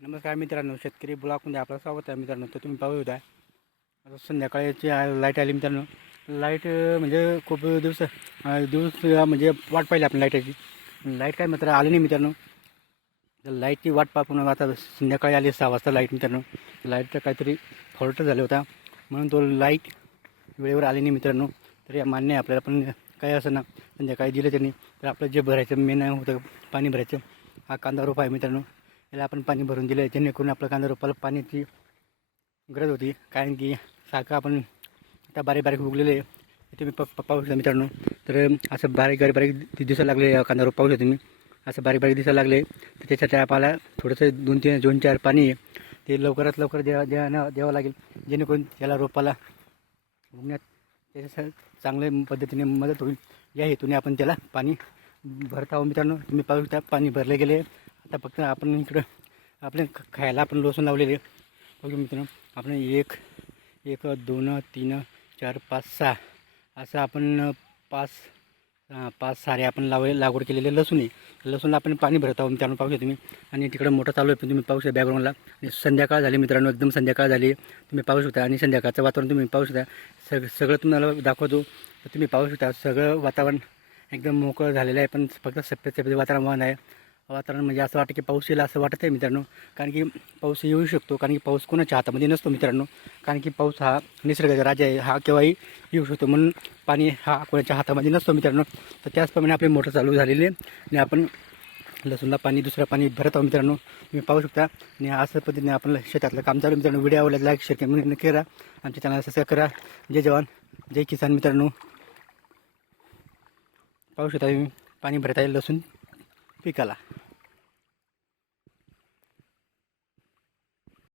नमस्कार मित्रांनो शेतकरी ब्लॉकमध्ये आपलं स्वागत आहे. मित्रांनो तर तुम्ही पाहू होता आता संध्याकाळची लाइट आली मित्रांनो. लाइट म्हणजे खूप दिवस दिवस म्हणजे वाट पाहिली आपण लाईटाची लाइट काय मात्र आली नाही मित्रांनो. तर लाईटची वाट पाहून आता संध्याकाळी आली सहा वाजता लाइट मित्रांनो. लाईटचा काहीतरी फॉल्ट झाला होता. म्हणून तो लाइट वेळेवर आली नाही मित्रांनो. तरी मान्य आहे आपल्याला पण काय असं ना संध्याकाळी दिलं त्यांनी. तर आपलं जे भरायचं मेन होतं पाणी भरायचं हा कांदा रोप आहे मित्रांनो. याला आपण पाणी भरून दिलं. जेणेकरून आपलं कांदा रोपाला पाण्याची गरज होती. कारण की सारखं आपण आता बारीक बारीक उगलेले आहे. मी तुम्ही प पाहू शकता मित्रांनो. तर असं बारीक बारीक बारीक दिसायला लागले कांदा रोप पाहू शकता तुम्ही. असं बारीक बारीक दिसायला लागले. तर त्याच्यासाठी आपल्याला थोडंसं दोन तीन दोन चार पाणी आहे. ते लवकरात लवकर द्या द्या द्यावं लागेल. जेणेकरून त्याला रोपाला उगण्यात त्याच्या चांगल्या पद्धतीने मदत होईल. या हेतूने आपण त्याला पाणी भरत आहोत मित्रांनो. तुम्ही पाहू शकता पाणी भरले गेले आता फक्त आपण इकडं आपण ख- खायला आपण लसूण लावलेले. बघू मित्रांनो आपण एक एक दोन तीन चार पाच सहा. असं आपण पाच पाच सारे आपण लाव लागवड केलेले लसूण आहे. लसूणला आपण पाणी भरत आहोत मित्रांनो पाहू शकता तुम्ही. आणि तिकडं मोठं चालू आहे पण तुम्ही पाहू शकता बॅकग्राऊंडला. आणि संध्याकाळ झाली मित्रांनो एकदम संध्याकाळ झाली. तुम्ही पाहू शकता. आणि संध्याकाळचं वातावरण तुम्ही पाहू शकता. सग सगळं तुम्हाला दाखवतो. तुम्ही पाहू शकता सगळं वातावरण एकदम मोकळं झालेलं आहे पण फक्त सफेद सफेद वातावरण आहे. वातावरण म्हणजे असं वाटतं की पाऊस येईल असं वाटत आहे मित्रांनो. कारण की पाऊस येऊ शकतो कारण की पाऊस कोणाच्या हातामध्ये नसतो मित्रांनो. कारण की पाऊस हा निसर्गाचा राजा आहे हा केव्हाही येऊ शकतो. म्हणून पाणी हा कोणाच्या हातामध्ये नसतो मित्रांनो. तर त्याचप्रमाणे आपली मोटर चालू झालेली आहे आणि आपण लसूणला पाणी दुसरं पाणी भरत आहोत मित्रांनो. तुम्ही पाहू शकता. आणि असं पद्धतीने आपण शेतातलं काम चालू मित्रांनो. व्हिडिओ आवडला लाईक शेअर करा करा. आमच्या चॅनल सबस्क्राईब करा. जय जवान. जय किसान मित्रांनो. पाहू शकता तुम्ही पाणी भरत आहे लसूण पिकाला.